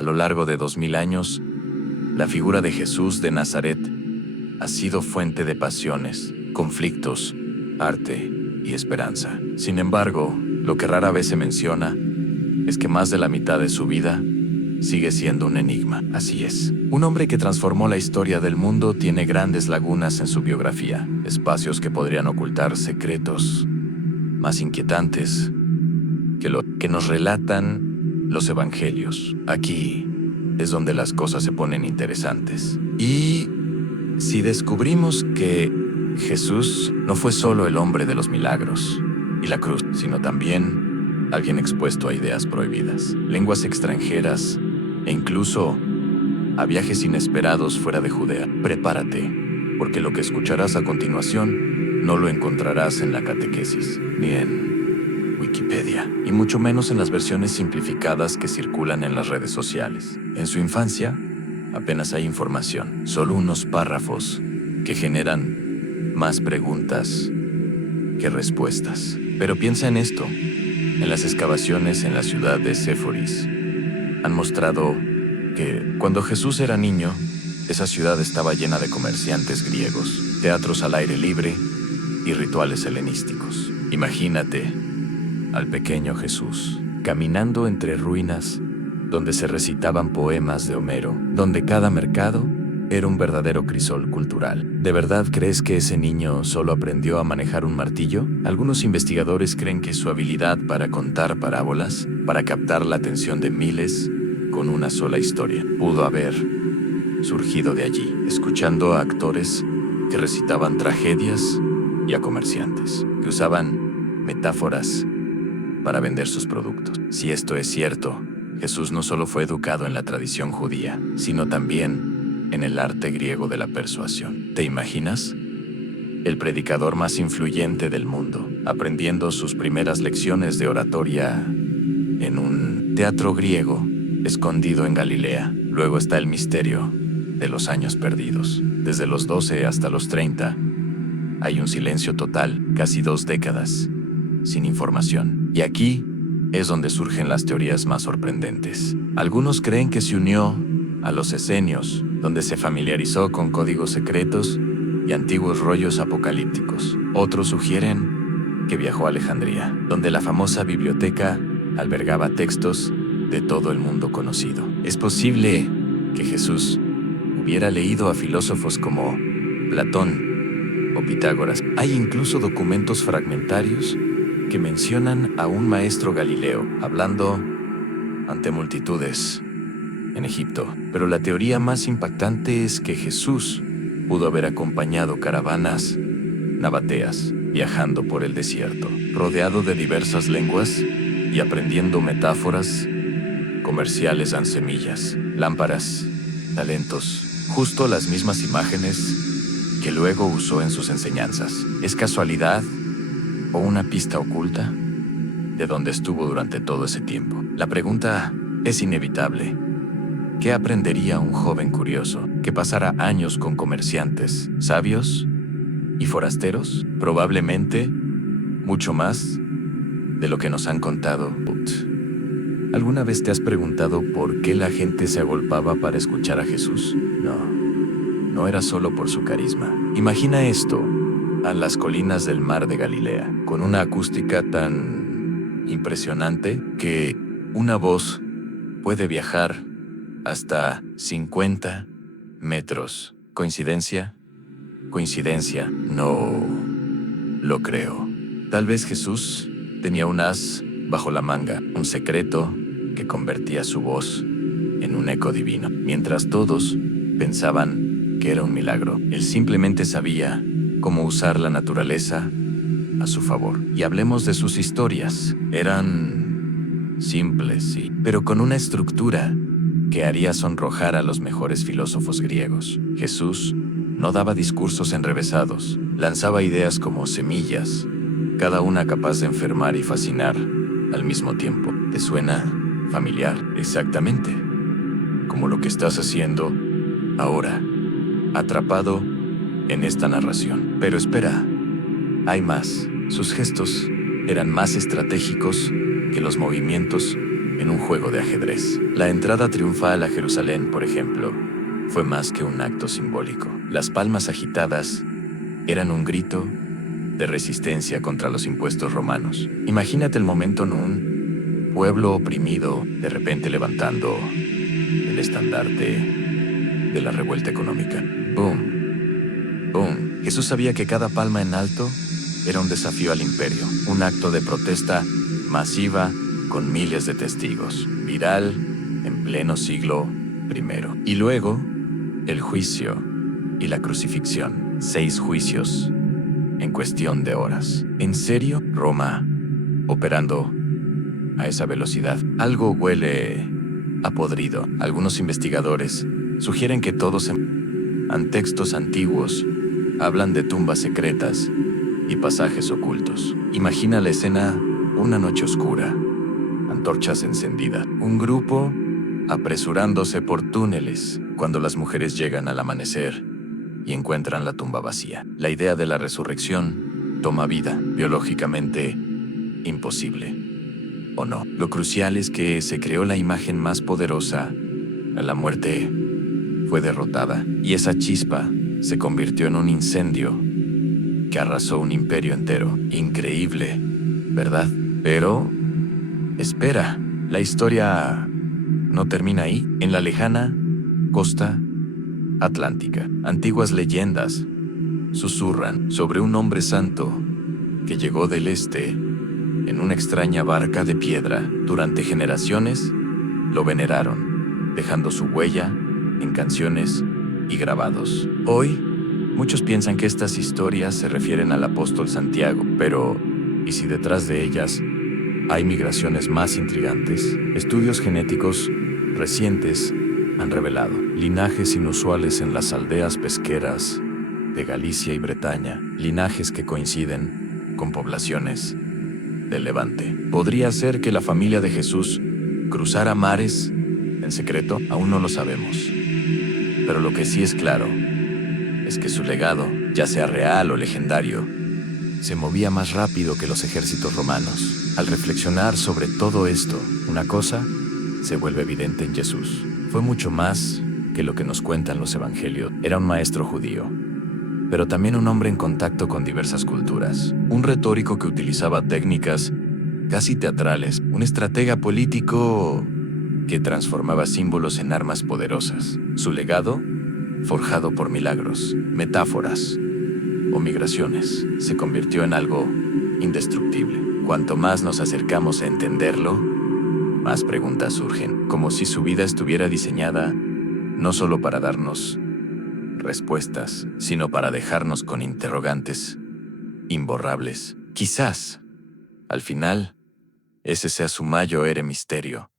A lo largo de 2000 años, la figura de Jesús de Nazaret ha sido fuente de pasiones, conflictos, arte y esperanza. Sin embargo, lo que rara vez se menciona es que más de la mitad de su vida sigue siendo un enigma. Así es. Un hombre que transformó la historia del mundo tiene grandes lagunas en su biografía, espacios que podrían ocultar secretos más inquietantes que lo que nos relatan los evangelios. Aquí es donde las cosas se ponen interesantes. Y si descubrimos que Jesús no fue solo el hombre de los milagros y la cruz, sino también alguien expuesto a ideas prohibidas, lenguas extranjeras e incluso a viajes inesperados fuera de Judea, prepárate, porque lo que escucharás a continuación no lo encontrarás en la catequesis, ni en Wikipedia, y mucho menos en las versiones simplificadas que circulan en las redes sociales. En su infancia, apenas hay información, solo unos párrafos que generan más preguntas que respuestas. Pero piensa en esto. En las excavaciones en la ciudad de Séforis han mostrado que cuando Jesús era niño, esa ciudad estaba llena de comerciantes griegos, teatros al aire libre y rituales helenísticos. Imagínate al pequeño Jesús caminando entre ruinas donde se recitaban poemas de Homero, donde cada mercado era un verdadero crisol cultural. ¿De verdad crees que ese niño solo aprendió a manejar un martillo? Algunos investigadores creen que su habilidad para contar parábolas, para captar la atención de miles con una sola historia, pudo haber surgido de allí, escuchando a actores que recitaban tragedias y a comerciantes que usaban metáforas para vender sus productos. Si esto es cierto, Jesús no solo fue educado en la tradición judía, sino también en el arte griego de la persuasión. ¿Te imaginas? El predicador más influyente del mundo, aprendiendo sus primeras lecciones de oratoria en un teatro griego escondido en Galilea. Luego está el misterio de los años perdidos. Desde los 12 hasta los 30, hay un silencio total, casi 2 décadas, sin información. Y aquí es donde surgen las teorías más sorprendentes. Algunos creen que se unió a los esenios, donde se familiarizó con códigos secretos y antiguos rollos apocalípticos. Otros sugieren que viajó a Alejandría, donde la famosa biblioteca albergaba textos de todo el mundo conocido. Es posible que Jesús hubiera leído a filósofos como Platón o Pitágoras. Hay incluso documentos fragmentarios que mencionan a un maestro galileo hablando ante multitudes en Egipto. Pero la teoría más impactante es que Jesús pudo haber acompañado caravanas nabateas viajando por el desierto, rodeado de diversas lenguas y aprendiendo metáforas comerciales dan semillas, lámparas, talentos, justo las mismas imágenes que luego usó en sus enseñanzas. ¿Es casualidad o una pista oculta de dónde estuvo durante todo ese tiempo? La pregunta es inevitable. ¿Qué aprendería un joven curioso que pasara años con comerciantes, sabios y forasteros? Probablemente mucho más de lo que nos han contado. ¿Alguna vez te has preguntado por qué la gente se agolpaba para escuchar a Jesús? No era solo por su carisma. Imagina esto, a las colinas del mar de Galilea, con una acústica tan impresionante que una voz puede viajar hasta 50 metros. ¿Coincidencia? Coincidencia, no lo creo. Tal vez Jesús tenía un as bajo la manga, un secreto que convertía su voz en un eco divino. Mientras todos pensaban que era un milagro, él simplemente sabía cómo usar la naturaleza a su favor. Y hablemos de sus historias. Eran simples, sí, pero con una estructura que haría sonrojar a los mejores filósofos griegos. Jesús no daba discursos enrevesados, lanzaba ideas como semillas, cada una capaz de enfermar y fascinar al mismo tiempo. ¿Te suena familiar? Exactamente, como lo que estás haciendo ahora, atrapado en esta narración. Pero espera, hay más. Sus gestos eran más estratégicos que los movimientos en un juego de ajedrez. La entrada triunfal a Jerusalén, por ejemplo, fue más que un acto simbólico. Las palmas agitadas eran un grito de resistencia contra los impuestos romanos. Imagínate el momento en un pueblo oprimido, de repente levantando el estandarte de la revuelta económica. ¡Boom! ¡Boom! Jesús sabía que cada palma en alto era un desafío al imperio, un acto de protesta masiva con miles de testigos, viral en pleno siglo I. Y luego, el juicio y la crucifixión. 6 juicios en cuestión de horas. ¿En serio? Roma, operando a esa velocidad. Algo huele a podrido. Algunos investigadores sugieren que todos en textos antiguos hablan de tumbas secretas y pasajes ocultos. Imagina la escena: una noche oscura, antorchas encendidas, un grupo apresurándose por túneles cuando las mujeres llegan al amanecer y encuentran la tumba vacía. La idea de la resurrección toma vida, biológicamente imposible, ¿o no? Lo crucial es que se creó la imagen más poderosa. La muerte fue derrotada y esa chispa se convirtió en un incendio que arrasó un imperio entero. Increíble, ¿verdad? Pero, espera, la historia no termina ahí. En la lejana costa atlántica, antiguas leyendas susurran sobre un hombre santo que llegó del este en una extraña barca de piedra. Durante generaciones lo veneraron, dejando su huella en canciones y grabados. Hoy, muchos piensan que estas historias se refieren al apóstol Santiago, pero ¿y si detrás de ellas hay migraciones más intrigantes? Estudios genéticos recientes han revelado linajes inusuales en las aldeas pesqueras de Galicia y Bretaña, linajes que coinciden con poblaciones del Levante. ¿Podría ser que la familia de Jesús cruzara mares en secreto? Aún no lo sabemos. Pero lo que sí es claro es que su legado, ya sea real o legendario, se movía más rápido que los ejércitos romanos. Al reflexionar sobre todo esto, una cosa se vuelve evidente en Jesús. Fue mucho más que lo que nos cuentan los evangelios. Era un maestro judío, pero también un hombre en contacto con diversas culturas, un retórico que utilizaba técnicas casi teatrales, un estratega político que transformaba símbolos en armas poderosas. Su legado, forjado por milagros, metáforas o migraciones, se convirtió en algo indestructible. Cuanto más nos acercamos a entenderlo, más preguntas surgen, como si su vida estuviera diseñada no solo para darnos respuestas, sino para dejarnos con interrogantes imborrables. Quizás, al final, ese sea su mayor misterio.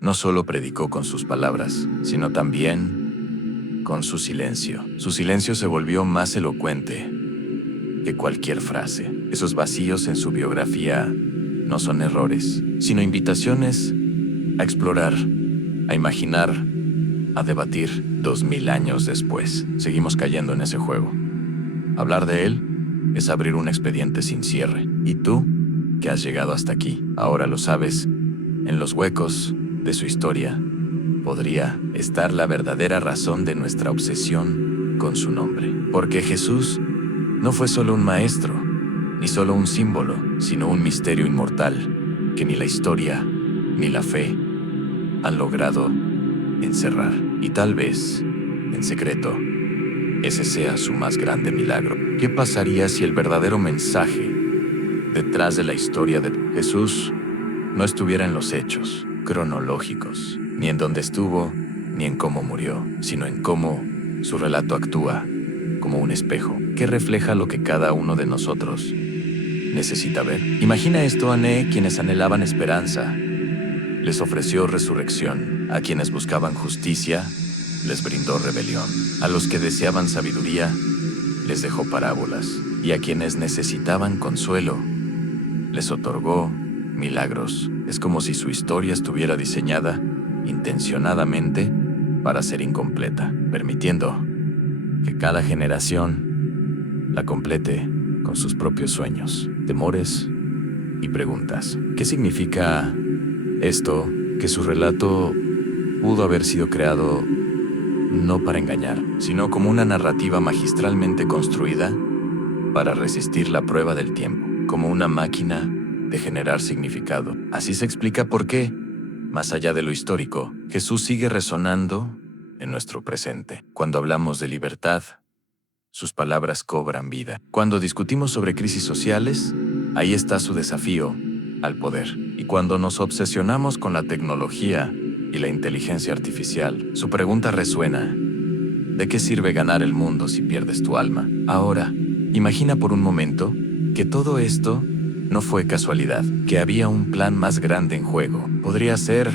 No solo predicó con sus palabras, sino también con su silencio. Su silencio se volvió más elocuente que cualquier frase. Esos vacíos en su biografía no son errores, sino invitaciones a explorar, a imaginar, a debatir. 2000 años después, seguimos cayendo en ese juego. Hablar de él es abrir un expediente sin cierre. Y tú, que has llegado hasta aquí, ahora lo sabes, en los huecos de su historia podría estar la verdadera razón de nuestra obsesión con su nombre. Porque Jesús no fue solo un maestro, ni solo un símbolo, sino un misterio inmortal que ni la historia ni la fe han logrado encerrar. Y tal vez, en secreto, ese sea su más grande milagro. ¿Qué pasaría si el verdadero mensaje detrás de la historia de Jesús no estuviera en los hechos cronológicos, ni en dónde estuvo, ni en cómo murió, sino en cómo su relato actúa como un espejo que refleja lo que cada uno de nosotros necesita ver? Imagina esto: a quienes anhelaban esperanza, les ofreció resurrección; a quienes buscaban justicia, les brindó rebelión; a los que deseaban sabiduría, les dejó parábolas; y a quienes necesitaban consuelo, les otorgó milagros. Es como si su historia estuviera diseñada intencionadamente para ser incompleta, permitiendo que cada generación la complete con sus propios sueños, temores y preguntas. ¿Qué significa esto que su relato pudo haber sido creado no para engañar, sino como una narrativa magistralmente construida para resistir la prueba del tiempo, como una máquina de generar significado. Así se explica por qué, más allá de lo histórico, Jesús sigue resonando en nuestro presente. Cuando hablamos de libertad, sus palabras cobran vida. Cuando discutimos sobre crisis sociales, ahí está su desafío al poder. Y cuando nos obsesionamos con la tecnología y la inteligencia artificial, su pregunta resuena: ¿de qué sirve ganar el mundo si pierdes tu alma? Ahora, imagina por un momento que todo esto no fue casualidad, que había un plan más grande en juego. Podría ser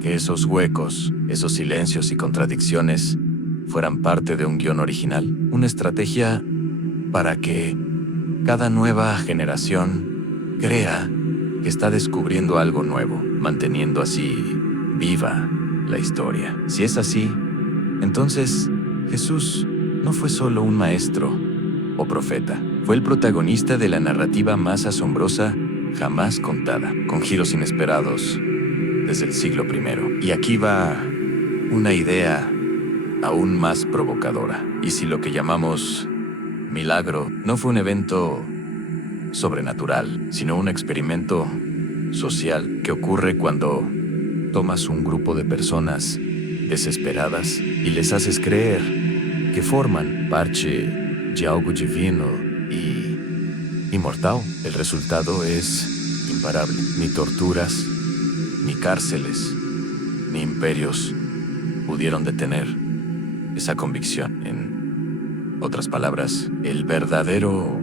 que esos huecos, esos silencios y contradicciones fueran parte de un guión original, una estrategia para que cada nueva generación crea que está descubriendo algo nuevo, manteniendo así viva la historia. Si es así, entonces Jesús no fue solo un maestro o profeta, fue el protagonista de la narrativa más asombrosa jamás contada, con giros inesperados desde el siglo I. Y aquí va una idea aún más provocadora. ¿Y si lo que llamamos milagro no fue un evento sobrenatural, sino un experimento social que ocurre cuando tomas un grupo de personas desesperadas y les haces creer que forman parte de algo divino y inmortal? El resultado es imparable. Ni torturas, ni cárceles, ni imperios pudieron detener esa convicción. En otras palabras, el verdadero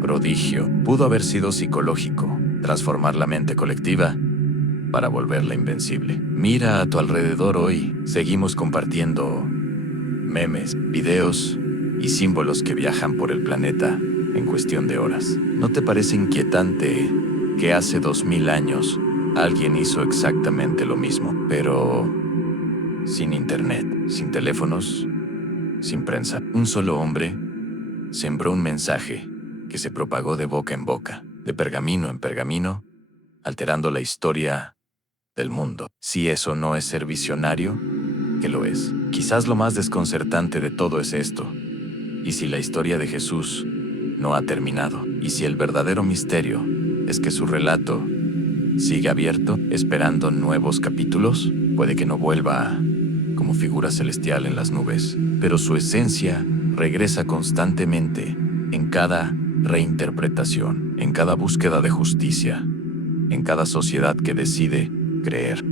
prodigio pudo haber sido psicológico, transformar la mente colectiva para volverla invencible. Mira a tu alrededor hoy, seguimos compartiendo memes, videos y símbolos que viajan por el planeta en cuestión de horas. ¿No te parece inquietante que hace 2000 años alguien hizo exactamente lo mismo, pero sin internet, sin teléfonos, sin prensa? Un solo hombre sembró un mensaje que se propagó de boca en boca, de pergamino en pergamino, alterando la historia del mundo. Si eso no es ser visionario, ¿qué lo es? Quizás lo más desconcertante de todo es esto. ¿Y si la historia de Jesús no ha terminado? ¿Y si el verdadero misterio es que su relato sigue abierto, esperando nuevos capítulos? Puede que no vuelva como figura celestial en las nubes, pero su esencia regresa constantemente en cada reinterpretación, en cada búsqueda de justicia, en cada sociedad que decide creer.